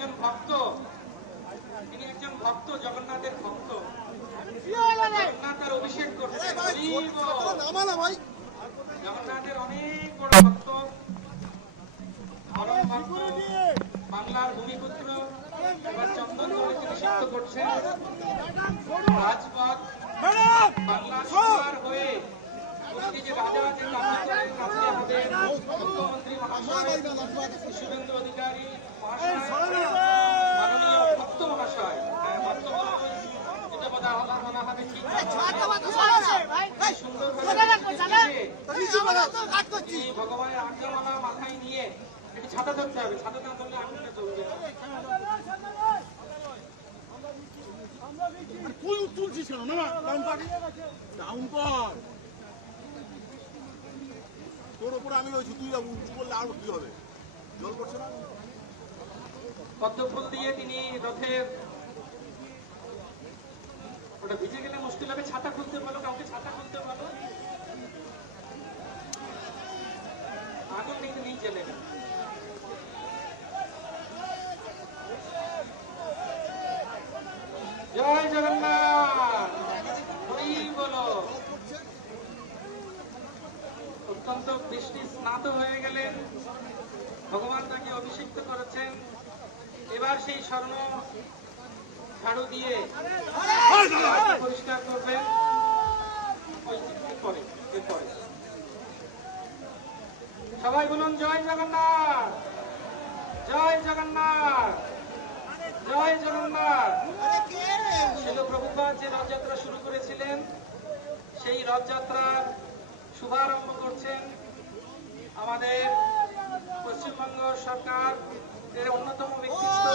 একজন ভক্ত, তিনি একজন ভক্ত, জগন্নাথের ভক্ত। জগন্নাথ তার অভিষেক করছেন। জগন্নাথের অনেক বড় ভক্ত, পরম ভক্ত, বাংলার ভূমিপুত্র। এবার চন্দন ধরে তিনি সিদ্ধ করছেন রাজপথ বাংলার সরকার হয়ে। যে রাজা যে কাজ করেন, আজকে আমাদের মুখ্যমন্ত্রী মহাশয় শুভেন্দু অধিকারী মহাশয়, মাননীয় ভক্ত মহাশয়, ভক্ত মহাশয় এটা বলা হবে ঠিক ভগবানের আজ্ঞামালা মাথায় নিয়ে একটি ছাতা ধরতে হবে, ছাতা না ধরলে আগুনটা চলবে না। তোর উপরে আমি রয়েছি, তুই উঁচু করলে আর কি হবে? জল পড়ছে না। পদ্মফুল দিয়ে তিনি রথের, ওটা ভিজে গেলে মুশকিল হবে, ছাতা খুলতে পারো, কাউকে ছাতা খুলতে পারো। আগুন কিন্তু নিয়ে চলে না। জয় জগন্নাথ, হরি বলো। অত্যন্ত বৃষ্টি স্নাত হয়ে গেলেন, ভগবান তাকে অভিষিক্ত করেছেন। এবার সেই স্বর্ণ ঝাড়ু দিয়ে পরিষ্কার করবেন। সবাই বলুন জয় জগন্নাথ, জয় জগন্নাথ, জয় জগন্নাথ। শিল প্রভুপাদ যে রথযাত্রা শুরু করেছিলেন, সেই রথযাত্রার শুভারম্ভ করছেন আমাদের পশ্চিমবঙ্গ সরকার এর অন্যতম ব্যক্তিত্ব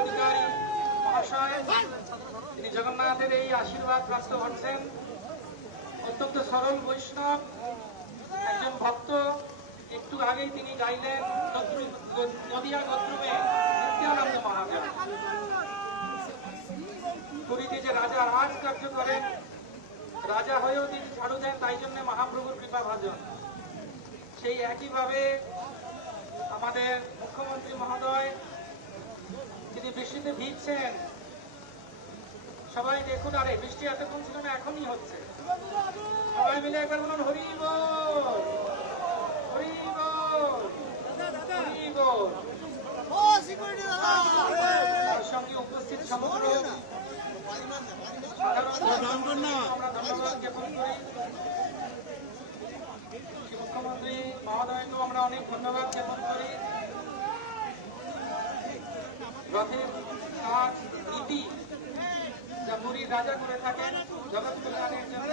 অধিকারী মহাশয়। তিনি জগন্নাথের এই আশীর্বাদ প্রাপ্ত হচ্ছেন। অত্যন্ত সরল বৈষ্ণব, একজন ভক্ত। একটু আগেই তিনি গাইলেন নদিয়া গদ্রুমে নিত্যানন্দ মহাদেব। পুরীতে যে রাজা রাজ কার্য করেন, রাজা হয়েও তিনি ঝাড়ু দেন, তাই জন্য মহাপ্রভুর কৃপা ভাজন। সেই একইভাবে আমাদের মুখ্যমন্ত্রী মহোদয় তিনি বৃষ্টিতে ভিজছেন। সবাই দেখুন, আরে বৃষ্টি এতক্ষণ ছিল না, এখনই হচ্ছে। সবাই মিলে একবার বলুন হরি বল, হরি বল, হরি বল। তার সঙ্গে উপস্থিত সমগ্র আমরা ধন্যবাদ জ্ঞাপন করি। মুখ্যমন্ত্রী মহোদয়কেও আমরা অনেক ধন্যবাদ জ্ঞাপন করি। রথের কাজ নীতি যা পুরীর রাজা করে থাকেন জগৎ কল্যাণের জন্য,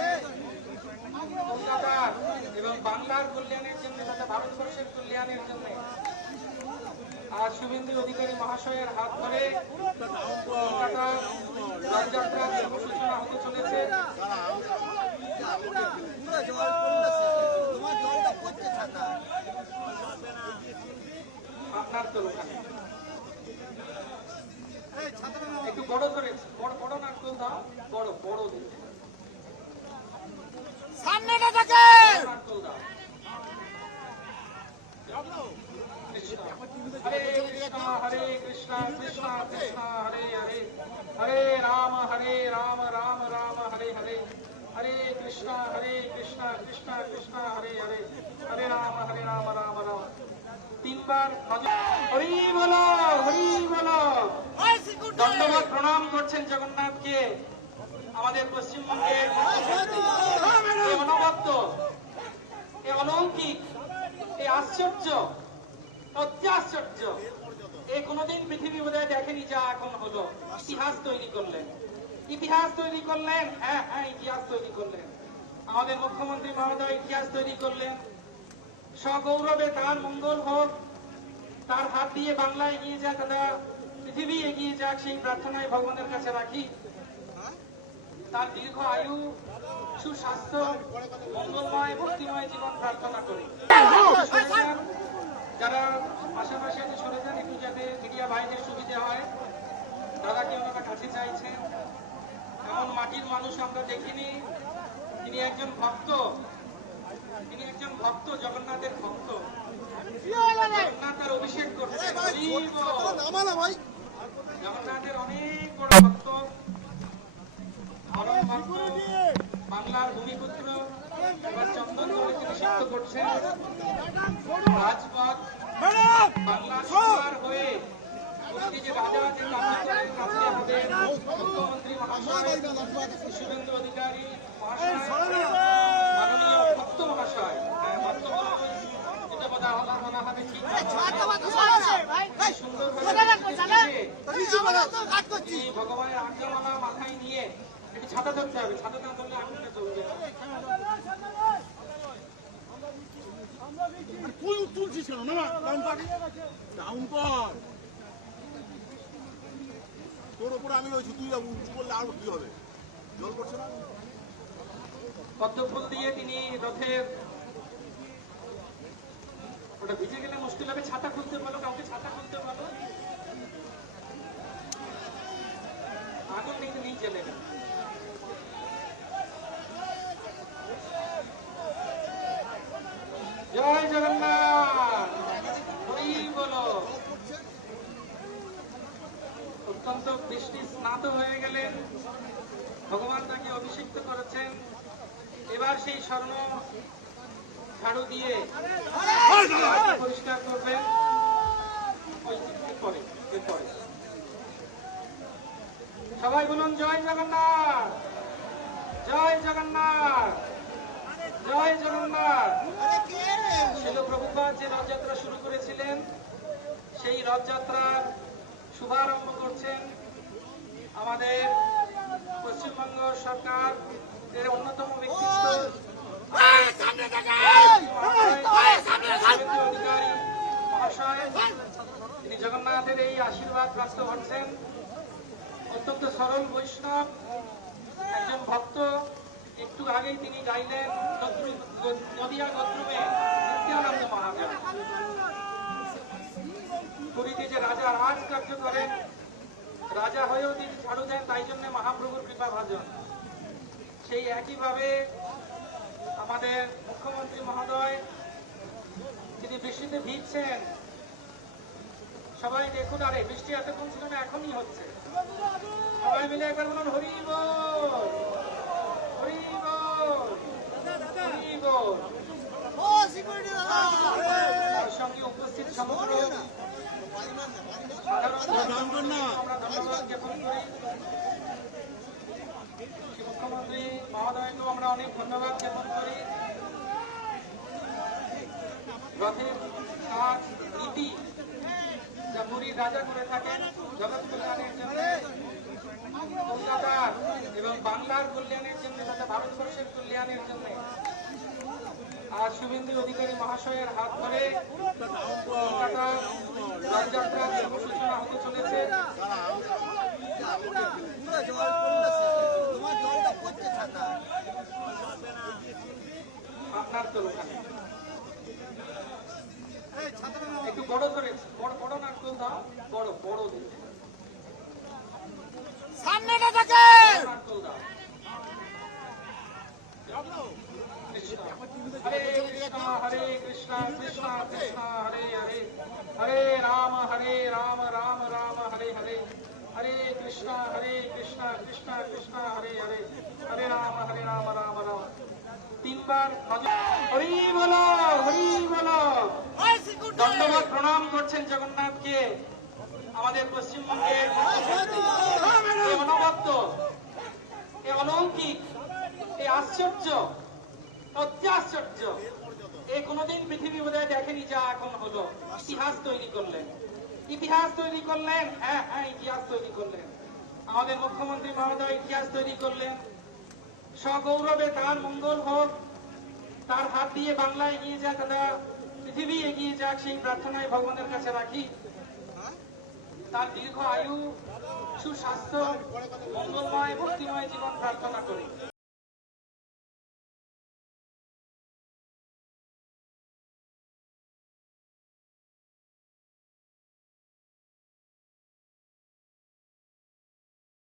কলকাতার এবং বাংলার কল্যাণের জন্য, তথা ভারতবর্ষের কল্যাণের জন্য। আজ শুভেন্দু অধিকারী মহাশয়ের হাত ধরে কলকাতা রথযাত্রার শুভ সূচনা হতে চলেছে। আপনার তো ওখানে একটু বড় করে, বড় নারকেল দাও, বড় বড় দিতে সামনেটা থাকে নারকেল দাও। হরে কৃষ্ণ হরে কৃষ্ণ কৃষ্ণ কৃষ্ণ হরে হরে, হরে রাম রাম রাম হরে হরে, হরে কৃষ্ণ কৃষ্ণ কৃষ্ণ হরে হরে, হরে রাম রাম রাম। তিনবার হরি বলো, হরি বলো। ধন্যবাদ প্রণাম করছেন জগন্নাথকে। আমাদের পশ্চিমবঙ্গের অনবদ্য, এ অলৌকিক, এ আশ্চর্য, অত্যাশ্চর্য, এ কোনোদিন পৃথিবী বোধহয় দেখেনি যা এখন হলো। ইতিহাস তৈরি করলেন, ইতিহাস তৈরি করলেন। হ্যাঁ হ্যাঁ, ইতিহাস তৈরি করলেন। আমাদের মুখ্যমন্ত্রী মহোদয় ইতিহাস তৈরি করলেন। সগৌরবে তার মঙ্গল হোক, তার হাত দিয়ে বাংলা এগিয়ে যাক, দাদা পৃথিবী এগিয়ে যাক, সেই প্রার্থনায় ভগবানের কাছে রাখি। তার দীর্ঘ আয়ু, সুস্বাস্থ্য, মঙ্গলময় ভক্তিময় জীবন প্রার্থনা করি। যারা পাশাপাশি সরে যান, একটু যাতে মিডিয়া ভাইদের সুবিধা হয়। দাদাকে ওনারা কাছে চাইছেন। এমন মাটির মানুষ আমরা দেখিনি। তিনি একজন ভক্ত, তিনি একজন ভক্ত, জগন্নাথের ভক্ত। জগন্নাথের অভিষেক করছেন। হরি বল। নামালা ভাই জগন্নাথের অনেক বড় ভক্ত, পরম ভক্ত, বাংলার ভূমিপুত্র। এবার চন্দননগরে তিনি সিদ্ধ করছেন রাজপথ বাংলার সরকার হয়ে। যে রাজা যে কাজ করেন, আজকে আমাদের মুখ্যমন্ত্রী মহাশয় শুভেন্দু অধিকারী মহাশয়, মাননীয় ভক্ত মহাশয়, ভক্ত মহাশয় যেটা বলা হবে ঠিক ভগবানের আজ্ঞামালা মাথায় নিয়ে একটি ছাতা ধরতে হবে, ছাতা না ধরলে আঙুলটা চলবে না। তুই তুলছিস কেন না ডাউন কর তোর উপরে আমি রয়েছি তুই উঁচু করলে আর কি হবে জল পড়ছে না পদ্মফুল দিয়ে তিনি রথের ওটা ভিজে গেলে মুশকিল হবে। ছাতা খুলতে পারো, কাউকে ছাতা খুলতে পারো। আগুন কিন্তু নিয়ে চলে গেল। জয় জগন্নাথ, হরি বলো। অত্যন্ত বৃষ্টি স্নাত হয়ে গেলেন, ভগবান তাকে অভিষিক্ত করেছেন। এবার সেই স্বর্ণ ঝাড়ু দিয়ে পরিষ্কার করবেন। এরপরে সবাই বলুন জয় জগন্নাথ, জয় জগন্নাথ, জয় জগন্নাথ। শিল প্রভুপাদ যে রথযাত্রা শুরু করেছিলেন, সেই রথযাত্রার শুভারম্ভ করছেন আমাদের পশ্চিমবঙ্গ সরকার এর অন্যতম ব্যক্তিত্ব অধিকারী মহাশয়। তিনি জগন্নাথের এই আশীর্বাদ প্রাপ্ত হচ্ছেন। অত্যন্ত সরল বৈষ্ণব একজন ভক্ত। একটু আগেই তিনি গাইলেন নদিয়া গদ্রুমে নিত্যানন্দ মহাদেব। পুরীতে যে রাজা রাজ কার্য করেন, রাজা হয়েও তিনি ঝাড়ু দেন, তাই জন্য মহাপ্রভুর কৃপা ভাজন। সেই একইভাবে আমাদের মুখ্যমন্ত্রী মহোদয় তিনি বৃষ্টিতে ভিজছেন। সবাই দেখুন, আরে বৃষ্টি এতক্ষণ ছিল না, এখনই হচ্ছে। সবাই মিলে একবার বলুন হরি বল, হরি বল, হরি বল। তার সঙ্গে উপস্থিত সমগ্র আমরা ধন্যবাদ জ্ঞাপন করি। মুখ্যমন্ত্রী মহোদয়কেও আমরা অনেক ধন্যবাদ জ্ঞাপন করি। রথের কাজ নীতি যা পুরীর রাজা করে থাকেন জগৎ কল্যাণের জন্য, কলকাতার এবং বাংলার কল্যাণের জন্য, তথা ভারতবর্ষের কল্যাণের জন্য। আজ শুভেন্দু অধিকারী মহাশয়ের হাত ধরে কলকাতা রথযাত্রার শুভ সূচনা হতে চলেছে। আপনার তো ওখানে একটু বড় করে, বড় নারকেল দাও, বড় বড় দিতে সামনেটা থাকে নারকেল দাও। হরে কৃষ্ণ হরে কৃষ্ণ কৃষ্ণ কৃষ্ণ হরে হরে, হরে রাম রাম রাম হরে হরে, হরে কৃষ্ণ কৃষ্ণ কৃষ্ণ হরে হরে, হরে রাম রাম রাম। তিনবার হরি বলো, হরি বলো। ধন্যবাদ প্রণাম করছেন জগন্নাথকে আমাদের পশ্চিমবঙ্গের অনবদ্য, এ অলৌকিক, এ আশ্চর্য, অত্যাশ্চর্য। এ কোনোদিন পৃথিবী বোধহয় দেখেনি যা এখন হলো। ইতিহাস তৈরি করলেন, ইতিহাস তৈরি করলেন। হ্যাঁ হ্যাঁ, ইতিহাস তৈরি করলেন। আমাদের মুখ্যমন্ত্রী মহোদয় ইতিহাস তৈরি করলেন। সগৌরবে তার মঙ্গল হোক, তার হাত দিয়ে বাংলা এগিয়ে যাক, দাদা পৃথিবী এগিয়ে যাক, সেই প্রার্থনায় ভগবানের কাছে রাখি। তার দীর্ঘ আয়ু, সুস্বাস্থ্য, মঙ্গলময় ভক্তিময় জীবন প্রার্থনা করি।